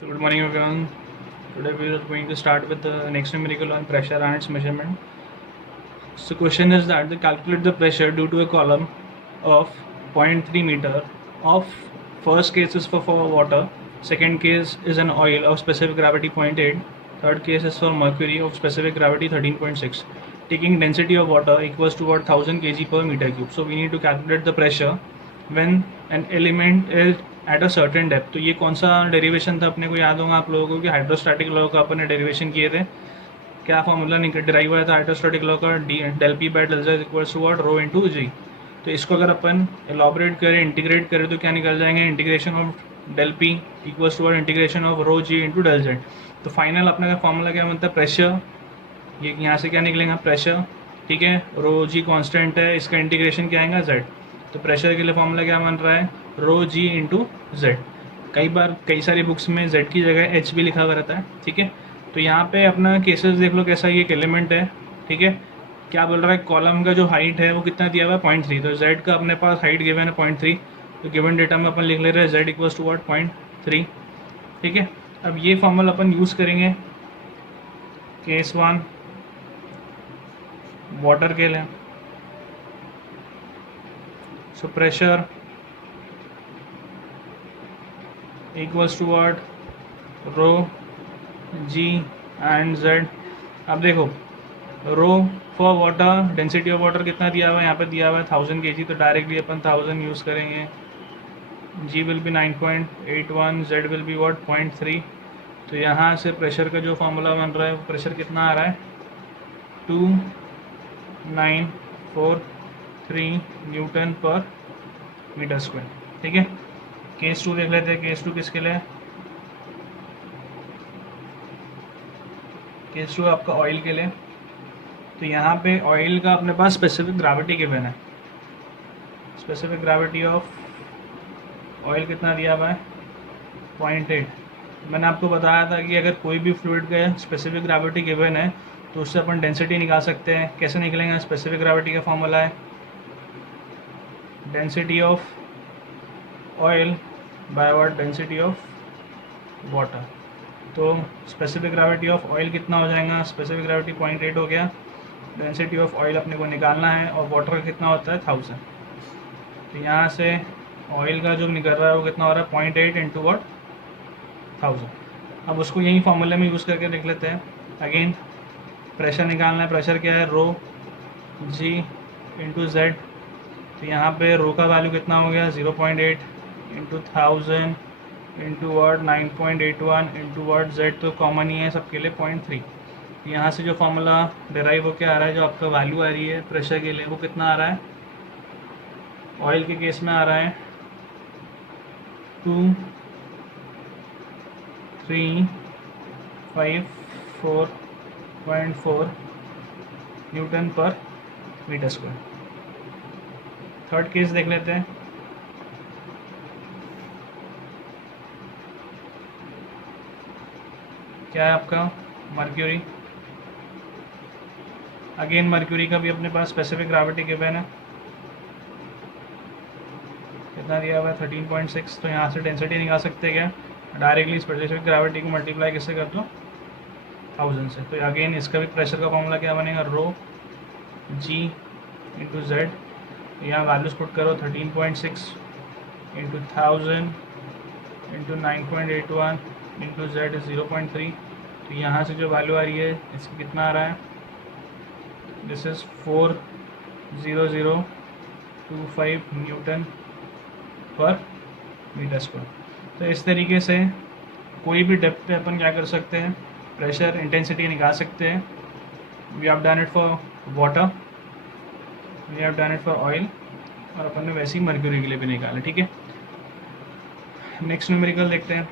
So good morning everyone. Today we are going to start with the next numerical on pressure and its measurement. So question is that they calculate the pressure due to a column of 0.3 meter of first case is for water, second case is an oil of specific gravity 0.8, third case is for mercury of specific gravity 13.6. Taking density of water equals to what 1000 kg per meter cube. So we need to calculate the pressure when an element is at a certain depth. तो ये कौन सा derivation था अपने को याद होगा आप लोगों को कि हाइड्रोस्टैटिक लॉ का अपन ने डेरिवेशन किए थे. क्या फॉर्मूला डिराइव हुआ था हाइड्रोस्टैटिक लॉ का? Del P by del Z equals to what rho into G. तो इसको अगर अपन एलॉबरेट करें, इंटीग्रेट करें तो क्या निकल जाएंगे? Integration of del P equals to what integration of rho g into del z. तो फाइनल अपने का फॉर्मूला क्या बनता है? प्रेशर. ये यहाँ से क्या निकलेगा? प्रेशर. ठीक है, रो जी कॉन्स्टेंट है, इसका इंटीग्रेशन क्या आएगा? जेड. तो प्रेशर के लिए फॉर्मूला क्या बन रहा है? रो जी इंटू जेड. कई बार कई सारी बुक्स में जेड की जगह एच भी लिखा हुआ रहता है. ठीक है, तो यहाँ पे अपना केसेस देख लो कैसा. ये एक एलिमेंट है. ठीक है, क्या बोल रहा है? कॉलम का जो हाइट है वो कितना दिया हुआ है? 0.3. तो जेड का अपने पास हाइट गिवन है 0.3. तो गिवन डेटा में अपन लिख ले रहे हैं जेड इक्वल्स टू व्हाट 0.3. ठीक है, अब ये फॉर्मूला अपन यूज़ करेंगे केस 1 वाटर के लिए. So pressure equals to what rho g and z. अब देखो rho for water, density of water कितना दिया हुआ है? यहाँ पे दिया हुआ है 1000 kg. तो डायरेक्टली अपन 1000 यूज़ करेंगे. G will be 9.81, Z will be what 0.3. तो यहाँ से प्रेशर का जो फॉर्मूला बन रहा है वो प्रेशर कितना आ रहा है? 2943 न्यूटन पर मीटर स्क्वायर. ठीक है, केस 2 देख लेते हैं. केस 2 किसके लिए? केस 2 आपका ऑयल के लिए. तो यहाँ पे ऑयल का अपने पास स्पेसिफिक ग्रेविटी गिवन है. स्पेसिफिक ग्रेविटी ऑफ ऑयल कितना दिया हुआ है? 0.8. मैंने आपको बताया था कि अगर कोई भी फ्लूइड का स्पेसिफिक ग्रेविटी गिवन है तो उससे अपन डेंसिटी निकाल सकते हैं. कैसे निकलेंगे? स्पेसिफिक ग्रेविटी का फॉर्मूला है density of oil by what? Density of water. तो स्पेसिफिक ग्रेविटी ऑफ ऑयल कितना हो जाएगा? स्पेसिफिक ग्रेविटी 0.8 हो गया. डेंसिटी ऑफ ऑयल अपने को निकालना है और वाटर का कितना होता है? 1000. तो यहाँ से ऑयल का जो निकल रहा है वो कितना हो रहा है? 0.8 इंटू व्हाट? 1000. अब उसको यही फॉर्मूले में यूज़ करके देख लेते हैं. अगेन प्रेशर निकालना है. प्रेशर क्या है? रो जी इंटू जेड. तो यहाँ पे रो का वैल्यू कितना हो गया? 0.8 into 1000 into word 9.81 into word Z. तो कॉमन ही है सबके लिए 0.3. यहाँ से जो फॉर्मूला डिराइव होकर आ रहा है, जो आपका वैल्यू आ रही है प्रेशर के लिए, वो कितना आ रहा है? ऑयल के केस में आ रहा है 2354.4 Newton per metre square. Third case देख लेते हैं. क्या है आपका? मर्क्यूरी. अगेन मर्क्यूरी का भी अपने पास स्पेसिफिक ग्रेविटी गिवन है. कितना दिया हुआ है? 13.6. तो यहाँ से डेंसिटी निकाल सकते हैं क्या? डायरेक्टली स्पेसिफिक ग्रेविटी को मल्टीप्लाई किससे कर दो? 1000 से. तो अगेन इसका भी प्रेशर का फॉर्मूला क्या बनेगा? रो जी इंटू जेड. यहाँ वैल्यूज पुट करो. 13.6 into 1000 into 9.81 into Z is 0.3. तो यहाँ से जो वैल्यू आ रही है इसकी कितना आ रहा है? This is 40025 Newton per metre square. तो इस तरीके से कोई भी डेप्थ पे अपन क्या कर सकते हैं? प्रेशर इंटेंसिटी निकाल सकते हैं. We have done it for water, we have done it for oil, और अपन ने वैसे ही मर्क्यूरी के लिए भी निकाला. ठीक है, नेक्स्ट न्यूमेरिकल देखते हैं.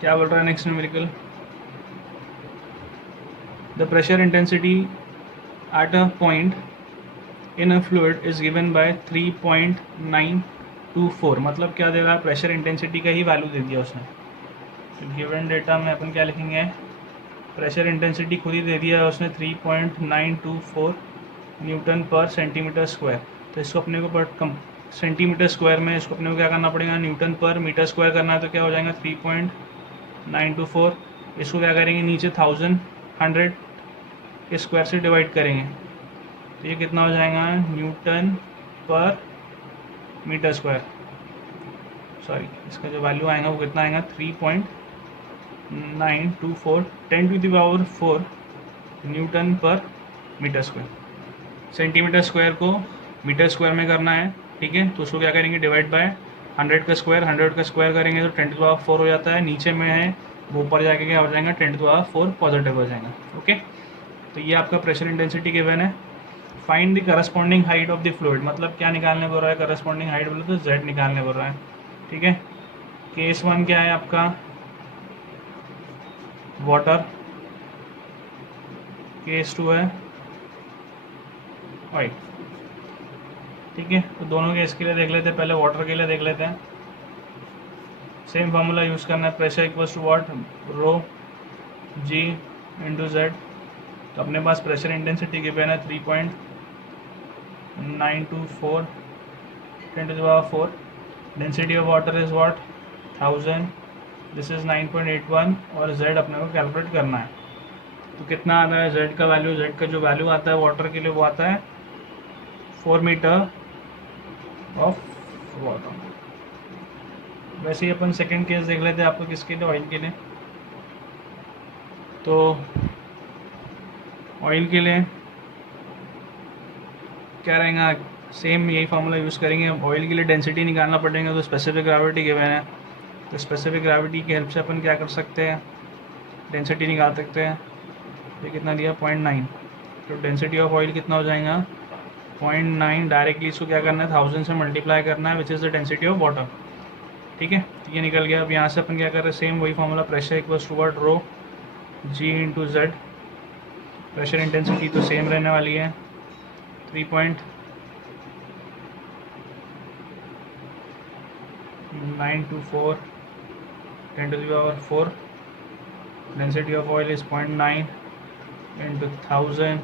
क्या बोल रहा है next numerical? The pressure intensity at a point in a fluid is given by 3.924. मतलब क्या दे रहा है? प्रेशर इंटेंसिटी का ही वैल्यू दे दिया उसने. तो गिवन डेटा में अपन क्या लिखेंगे? प्रेशर इंटेंसिटी खुद ही दे दिया है उसने 3.924 न्यूटन पर सेंटीमीटर स्क्वायर. तो इसको अपने को सेंटीमीटर स्क्वायर में इसको अपने को क्या करना पड़ेगा? न्यूटन पर मीटर स्क्वायर करना है. तो क्या हो जाएगा? 924, इसको क्या करेंगे नीचे 1100 के स्क्वायर से डिवाइड करेंगे तो ये कितना हो जाएगा Newton per metre square, sorry इसका जो वैल्यू आएगा वो कितना आएगा 3.924 10⁴ Newton per metre square. Centimetre square को मीटर स्क्वायर में करना है, ठीक है, तो उसको क्या करेंगे डिवाइड बाय 100 का स्क्वायर करेंगे तो 10⁴ हो जाता है, नीचे में है वो ऊपर जाके क्या हो जाएगा 10⁴ पॉजिटिव हो जाएगा। ओके, तो ये आपका प्रेशर इंटेंसिटी गिवन है। Find the corresponding height of the fluid, मतलब क्या निकालने बोल रहा है, करस्पॉन्डिंग हाइट बोले तो z निकालने बोल रहा है, ठीक है। केस 1 क्या है आपका वाटर, केस 2 है ऑयल, ठीक है। तो दोनों केस के लिए देख लेते हैं, पहले वाटर के लिए देख लेते हैं। सेम फार्मूला यूज़ करना है, pressure equals to what rho g into z. तो अपने पास प्रेशर इंटेंसिटी गिवन है 3.924 10⁴, density of water is what 1000, this is 9.81 और z अपने को कैलकुलेट करना है। तो कितना आता है z का वैल्यू, z का जो वैल्यू आता है वाटर के लिए वो आता है 4 मीटर ऑफ वाटर। वैसे ही अपन सेकेंड केस देख लेते हैं आपको, किसके लिए, ऑयल के लिए। तो ऑयल के लिए क्या रहेगा, सेम यही फार्मूला यूज़ करेंगे। ऑयल के लिए डेंसिटी निकालना पड़ेगा, तो स्पेसिफिक ग्रेविटी गिवन है, तो स्पेसिफिक ग्रेविटी की हेल्प से अपन क्या कर सकते हैं, डेंसिटी निकाल सकते हैं। ये कितना दिया 0.9, तो डेंसिटी ऑफ ऑयल कितना हो जाएगा 0.9, डायरेक्टली इसको क्या करना है 1000 से मल्टीप्लाई करना है, which is the density of water, ठीक है। तो ये निकल गया। अब यहाँ से अपन क्या कर रहे हैं, सेम वही formula, pressure equals to what rho g into z. Pressure intensity तो सेम रहने वाली है 3.924 10⁴, density of oil is 0.9 into 1000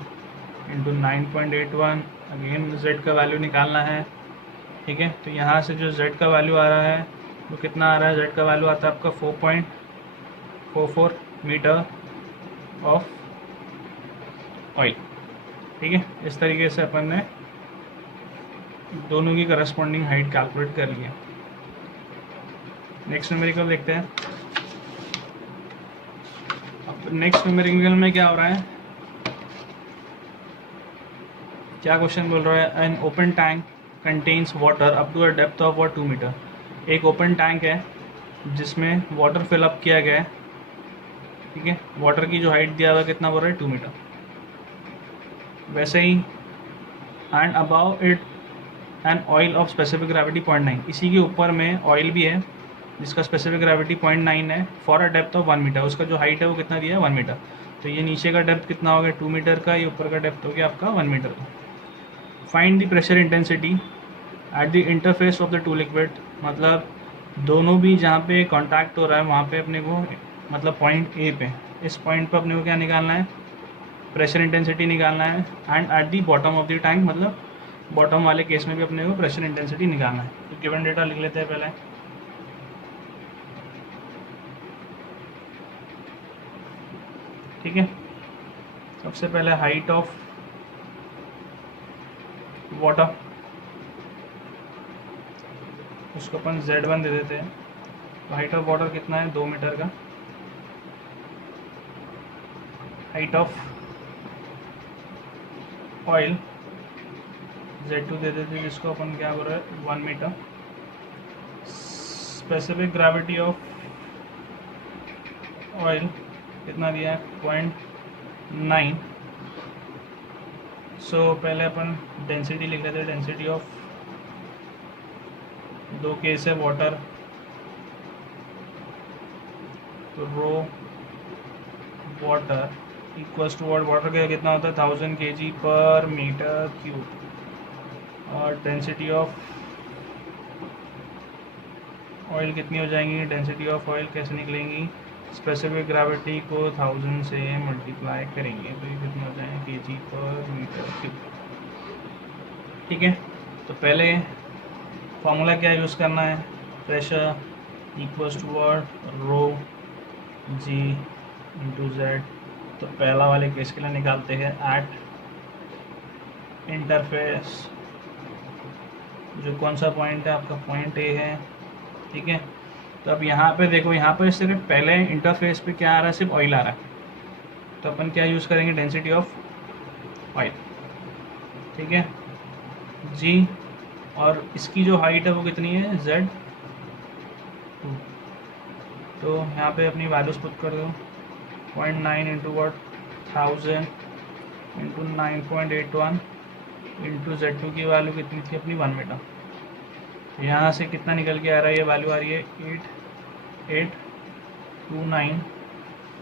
into 9.81, again z का वैल्यू निकालना है, ठीक है। तो यहाँ से जो z का वैल्यू आ रहा है वो कितना आ रहा है, z का वैल्यू आता है आपका 4.44 मीटर ऑफ ऑयल, ठीक है। इस तरीके से अपन ने दोनों की करस्पॉन्डिंग हाइट कैलकुलेट कर लिया। नेक्स्ट न्यूमेरिकल देखते हैं। अब नेक्स्ट न्यूमेरिकल में क्या हो रहा है, क्या क्वेश्चन बोल रहा है, an open tank contains water up to a depth of 2 metre. एक ओपन टैंक है जिसमें वाटर फिलअप किया गया है, ठीक है। वाटर की जो हाइट दिया हुआ है कितना बोल रहा है 2 मीटर। वैसे ही and above it an oil of specific gravity 0.9, इसी के ऊपर में ऑयल भी है जिसका स्पेसिफिक ग्रेविटी 0.9 है, for a depth of 1 metre. उसका जो हाइट है वो कितना दिया है 1 मीटर। तो ये नीचे का डेप्थ कितना हो गया 2 मीटर का, ये ऊपर का डेप्थ हो गया आपका 1 मीटर का। Find the pressure intensity at the interface of the two liquid, मतलब दोनों भी जहाँ पे कांटेक्ट हो रहा है वहाँ पे अपने को, मतलब पॉइंट ए पे, इस पॉइंट पे अपने को क्या निकालना है, प्रेशर इंटेंसिटी निकालना है। And at the bottom of the tank, मतलब बॉटम वाले केस में भी अपने को प्रेशर इंटेंसिटी निकालना है। तो गिवन डेटा लिख लेते हैं पहले, ठीक है। सबसे पहले हाइट ऑफ वाटर, उसको अपन Z1 दे देते हैं। तो हाइट ऑफ वाटर कितना है 2 मीटर का। हाइट ऑफ ऑयल Z2 दे देते हैं, जिसको अपन क्या बोल रहे हैं 1 metre. Specific gravity of oil कितना दिया है 0.9। सो पहले अपन डेंसिटी लिख लेते हैं, डेंसिटी ऑफ दो केस है वाटर, तो रो वाटर इक्वल्स टू वाटर का कितना होता है 1000 kg पर मीटर क्यूब, और डेंसिटी ऑफ ऑयल कितनी हो जाएंगी, डेंसिटी ऑफ ऑयल कैसे निकलेंगी, स्पेसिफिक ग्रेविटी को 1000 से मल्टीप्लाई करेंगे तो ये कितना हो जाएगा kg पर मीटर क्यूब, ठीक है। तो पहले फार्मूला क्या यूज़ करना है, pressure equals to rho g into z. तो पहला वाले केस के लिए निकालते हैं एट इंटरफेस, जो कौन सा पॉइंट है आपका, पॉइंट ए है, ठीक है। तो अब यहाँ पे देखो, यहाँ पर इससे पहले इंटरफेस पे क्या आ रहा है, सिर्फ ऑयल आ रहा है, तो अपन क्या यूज़ करेंगे, डेंसिटी ऑफ ऑयल, ठीक है जी। और इसकी जो हाइट है वो कितनी है, z2। तो यहाँ पे अपनी वैल्यूज पुट कर दो, 0.9 into what 1000 into 9.81 into Z2 की वैल्यू कितनी थी अपनी 1 मीटर। यहाँ से कितना निकल के आ रहा है, ये वैल्यू आ रही है 8829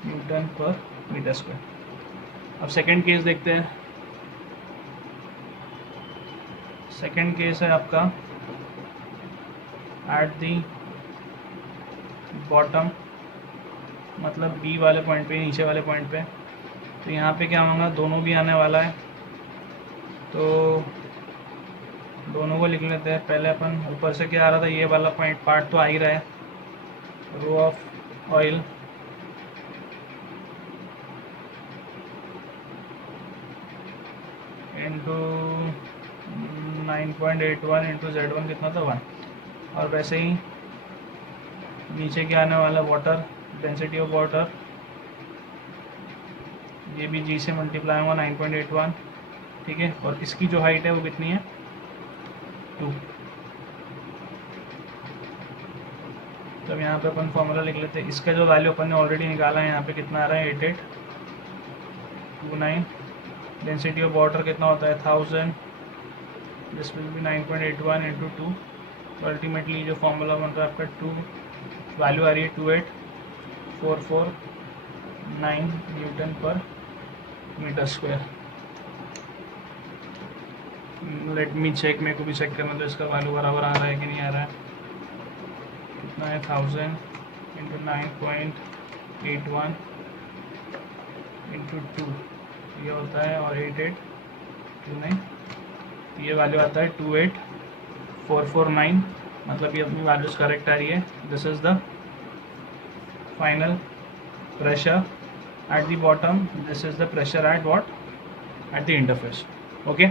न्यूटन पर मीटर स्क्वायर। अब सेकेंड केस देखते हैं। सेकेंड केस है आपका एट दी बॉटम, मतलब बी वाले पॉइंट पे, नीचे वाले पॉइंट पे। तो यहाँ पे क्या होगा, दोनों भी आने वाला है, तो दोनों को लिख लेते हैं। पहले अपन ऊपर से क्या आ रहा था, ये वाला पॉइंट पार्ट तो आ ही रहा है, rho of oil into 9.81 into Z1 कितना था 1। और वैसे ही नीचे क्या आने वाला, वाटर, डेंसिटी ऑफ वाटर, ये भी जी से मल्टीप्लाई होगा 9.81, ठीक है। और इसकी जो हाइट है वो कितनी है, 2। तब यहाँ पे अपन फॉर्मूला लिख लेते हैं। इसका जो वैल्यू अपन ने ऑलरेडी निकाला है, यहाँ पे कितना आ रहा है 8829। डेंसिटी ऑफ वाटर कितना होता है 1000, दिस विल बी 9.81 इंटू 2। तो अल्टीमेटली जो फॉर्मूला बन रहा है आपका 2, वैल्यू आ रही है 28449 newton per metre square. Let me check, मेरे को भी चेक करना, तो इसका वैल्यू बराबर आ रहा है कि नहीं आ रहा है। कितना है 1000 इंटू 9.81 इंटू 2, ये होता है, और 8829, ये वैल्यू आता है 28449। मतलब ये अपनी वैल्यूज करेक्ट आ रही है। This is the final pressure at the bottom, this is the pressure at what, at the interface. Okay.